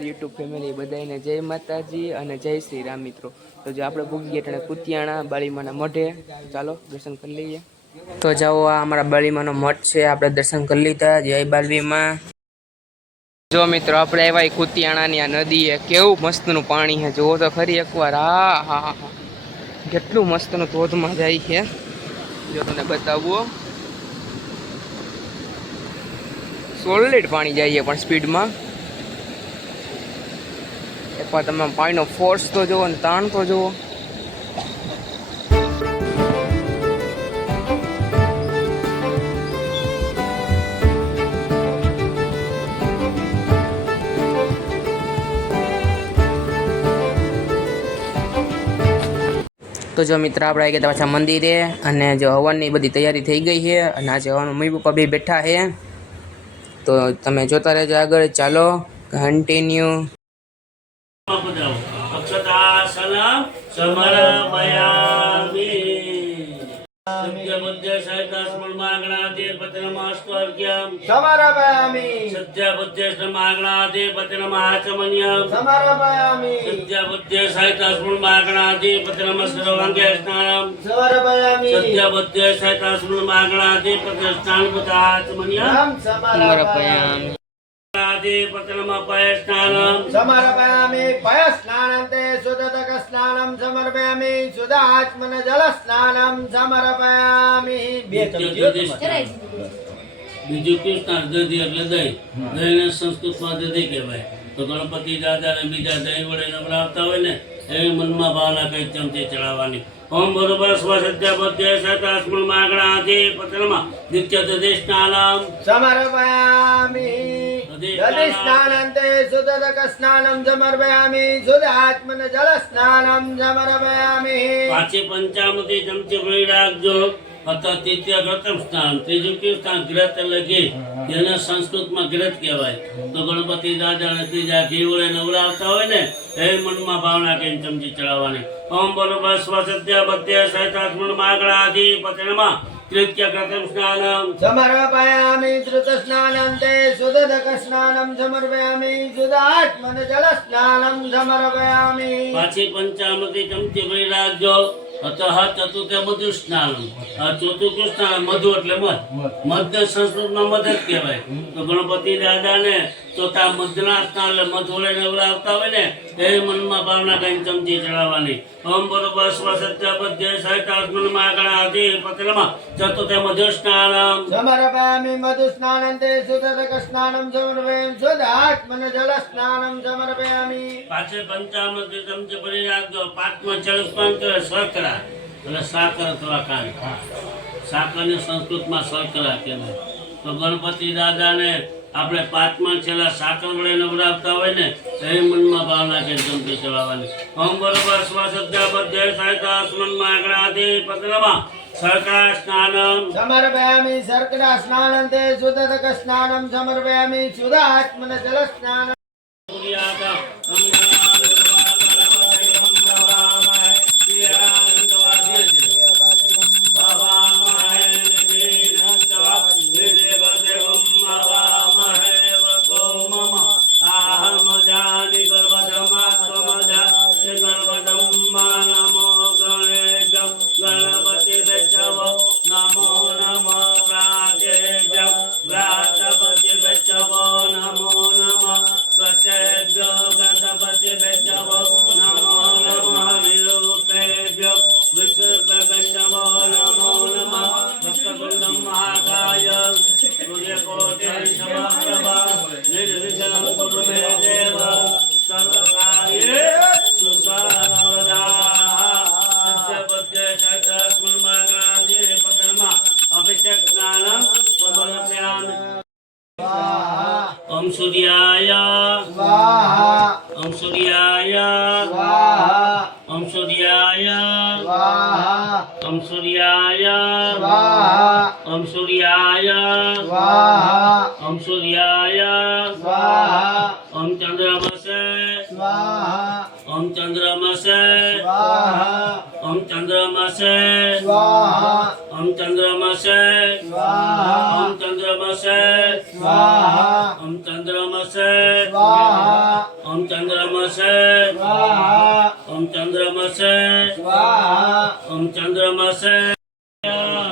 YouTube family બધાને જય માતાજી અને જય શ્રી રામ મિત્રો. તો જો આપણે ભૂગી ગયા કુતિયાણા, બાળીમાના મઢે, ચાલો દર્શન કરી લઈએ. તો જાઓ, આ અમારા બાળીમાનો મઠ છે, આપણે દર્શન કરી લીધા. જય બાલવીમાં. જો મિત્રો, આપણે એવા કુતિયાણાની આ નદી એ કેવું મસ્તનું પાણી છે. જુઓ તો ખરી એકવાર. હા હા હા. કેટલું મસ્તનું ધોધમાં જાય છે. જો તમને બતાવવો સોલિડ પાણી જાય છે પણ સ્પીડમાં એકવાર તમે પાણીનો ફોર્સ તો જુઓ અને તાણ તો જુઓ. તો જો મિત્ર, આપણે આવી ગયા પાછા મંદિરે અને જો હવનની બધી તૈયારી થઈ ગઈ છે અને આજે હવાનું મમ્મી પપ્પા બી બેઠા છે. તો તમે જોતા રહેજો આગળ, ચાલો કન્ટિન્યુ અક્ષતાસન સમર્પયામિ. સત્ય બુદ્ધે સહિતસ્મૃણ માગણાદે પત્રમાસ્તર્ગ્યમ સમર્પયામિ. સત્ય બુદ્ધે માગણાદે પત્રમાચમન્યમ સમર્પયામિ. સત્ય બુદ્ધે સહિતસ્મૃણ માગણાદે પત્રમસ્રવાંગે સ્નાનમ સત્ય બુદ્ધે સહિતસ્મૃણ માગણાદે પત્ર સ્નાન પતાચમન્યમ નામ સમર્પયામિ આદે પત્રમપય સ્નાનમ સમર્પયામિ પય સ્નાનંતે સુદતક સ્નાનમ સમર્પયામિ સુદાત્મન જલ સ્નાનમ સમર્પયામિ બે ચમચીઓ તમારે. બીજું કૃષ્ણ દધી એટલે દહીં। દહીંને સંસ્કૃતમાં દધી કહેવાય. તો ગણપતિ દાદા ને બીજા દહીં વડે નવડાવતા હોય ને એ મનમાં ભાવના કઈ ચમચી ચડાવવાની. ઓમ બરોબર સ્વસત્ય બધે સતાસ્મણ માગણા આદિ પત્રમાં નિત્ય દધી સ્નાનમ સમર્પયામિ। સ્નાનંતે સુદક સ્નાનમ સમર્પયામિ સુદાત્મન જલ સ્નાનમ સમર્પયામિ. પાછી પંચામૃતિ ચમચી ભરી રાખજો. અથવા તૃતીય પ્રથમ સ્થાન ત્રીજું કયું સ્થાન ગ્રત લગી જેને સંસ્કૃતમાં ગ્રત કહેવાય. તો ગણપતિ દાદા ત્રીજા ઘી વડે નવડાવતા હોય ને એ મનમાં ભાવના કે ચમચી ચડાવવાની. ઓમ બોલો બસ સત્ય બધ્ય સહિતાત્મન આધી આદિ પ્રથમ સ્નાનમ સમર્પયામિ ધૃત સ્નાનંતે સુદતક સ્નાનમ સમર્પયામિ સુદાત્મન સ્નાનમ સમર્પયામિ પાછી પંચામૃતિ ચમચી ભરી રાખજો અતઃ ચતુર્થ મધુ સ્નાન કયું સ્નાન મધુ એટલે મધ. મધ. સંસ્કૃતમાં મધ જ કહેવાય. તો ગણપતિ દાદાને ચોથા મધના સ્નાન એટલે મધ વડે નવડાવતા હોય ને એ મનમાં ભાવના કઈ ચમચી ચડાવવાની. ઓમ બરોબર સ્વસત્ય બધે સહિત આત્મનમાં આગળ આદિ પત્રમાં ચતુર્થ મધુ સ્નાન સમર્પયામિ મધુ સ્નાનંતે સુદતક સ્નાનમ સમર્પયામિ સુદાત્મન જળ સ્નાનમ સમર્પયામિ પાછે પંચામૃત ચમચી ભરી રાખજો પાંચમા જળ સ્નાન કરે શર્કરા અને સાકર અથવા કાન સાકરને સંસ્કૃતમાં શર્કરા કહેવાય. તો ગણપતિ દાદાને આપણે પાંચમા છેલ્લા સાકર વડે નવરાવતા હોય ને એ મનમાં ભાવના છે જમતી ચલાવવાની ઓમ બરોબર સ્વસદ્ધા બધે સાહિતા સ્મનમાં આગળ આદિ પત્રમાં શર્કરા સ્નાનમ. સમર્પયામિ શર્કરા સ્નાનંતે સુદતક સ્નાનમ સમર્પયામિ સુદાત્મન જલ સ્નાનમ. સૂર્યાય સ્વાહા ઓમ સૂર્યાય સ્વાહા ઓમ સૂર્યાય સ્વાહા ઓમ સૂર્યાય સ્વાહા ઓમ સૂર્યાય સ્વાહા ઓમ સૂર્યાય સ્વાહા ઓમ ચંદ્રમસે સ્વાહા ઓમ ચંદ્રમસે સ્વાહા. ઓમ ચંદ્રમસે સ્વાહા. ઓમ ચંદ્રમસે સ્વાહા. ઓમ ચંદ્રમસે સ્વાહા. ઓમ ચંદ્રમસે સ્વાહા. ચંદ્રમસે સ્વાહા. ઓમ ચંદ્રમસે સ્વાહા. ઓમ ચંદ્રમસે સ્વાહા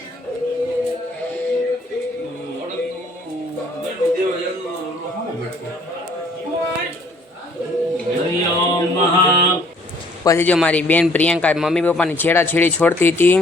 પછી જો મારી બેન પ્રિયંકા મમ્મી પપ્પાની છેડા છેડી છોડતી હતી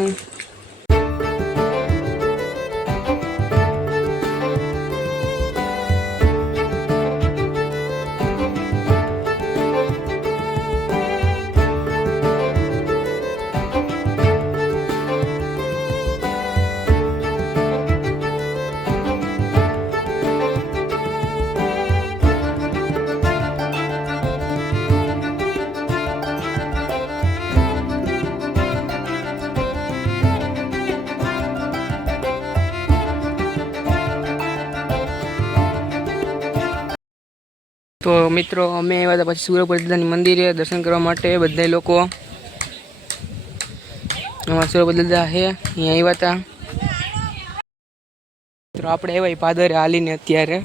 તો મિત્રો, અમે આવ્યા હતા પછી સુરપુર મંદિરે દર્શન કરવા માટે બધા લોકો. અમારા સુરપુર દાદા છે, અહીંયા આવ્યા હતા. મિત્રો, આપણે આવ્યા ભાદરે હાલીને અત્યારે.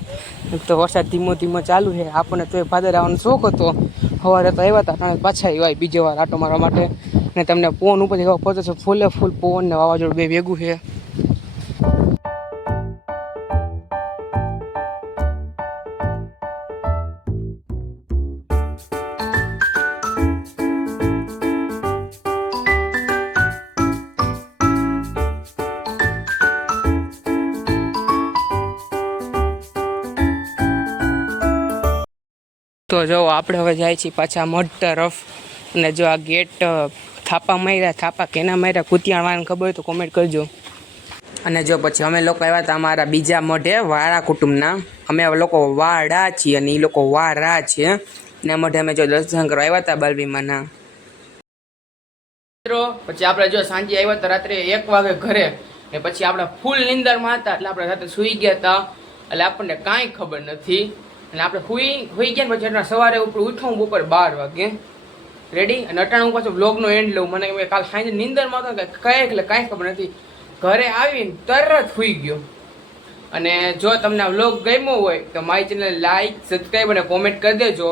તો વરસાદ ધીમો ધીમો ચાલુ છે, આપણને તો ભાદરે આવવાનો શોખ હતો. સવારે તો આવ્યા હતા કારણ પાછા આવ્યા બીજી વાર આટો મારવા માટે. અને તમને પવન ઉપરથી ખબર પહોંચે છે, ફૂલે ફૂલ પવન ને વાવાઝોડું બે ભેગું છે. તો જો આપણે હવે જાય છીએ પાછા મઢ તરફ. અને જો આ ગેટ થાપા માર્યા, થાપા કેના માર્યા કુતિયાણવાને ખબર હોય તો કોમેન્ટ કરજો. અને જો પછી અમે લોકો આવ્યા હતા અમારા બીજા મઢે, વાળા કુટુંબના. અમે લોકો વાડા છીએ અને એ લોકો વારા છે. ને મઢે અમે જો દર્શન કરવા આવ્યા હતા બાલવીમાના. મિત્રો, પછી આપણે જો સાંજે આવ્યા હતા રાત્રે એક વાગે ઘરે. ને પછી આપણે ફૂલ નિંદરમાં હતા, એટલે આપણે રાત્રે સૂઈ ગયા હતા. એટલે આપણને કાંઈ ખબર નથી. અને આપણે હુઈ હુઈ ગયા પછી એટલે સવારે ઉપર ઉઠું ઉપર બાર વાગે. રેડી અને હું પાછો બ્લોગનો એન્ડ લઉં. મને કે કાલ સાંજે નિંદરમાં હતો કે કઈ એટલે કાંઈ ખબર નથી. ઘરે આવીને તરત હુઈ ગયો. અને જો તમને આ વ્લોગ ગમ્યો હોય, તો મારી ચેનલ લાઈક સબસ્ક્રાઈબ અને કોમેન્ટ કરી દેજો.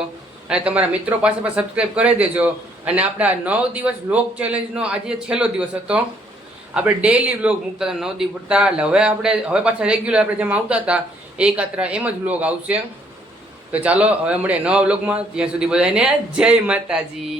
અને તમારા મિત્રો પાસે પણ સબસ્ક્રાઈબ કરી દેજો. અને આપણા નવ દિવસ વ્લોગ ચેલેન્જનો આજે છેલ્લો દિવસ હતો, આપણે ડેઈલી વ્લોગ મૂકતા હતા નવ દિવસ પૂરતા. એટલે હવે આપણે, હવે પાછા રેગ્યુલર આપણે જેમ આવતા હતા, એક આત્રા એમ જ વ્લોગ આવશે. તો ચાલો હવે મળીએ નવા વ્લોગમાં ત્યાં સુધી બધાને જય માતાજી.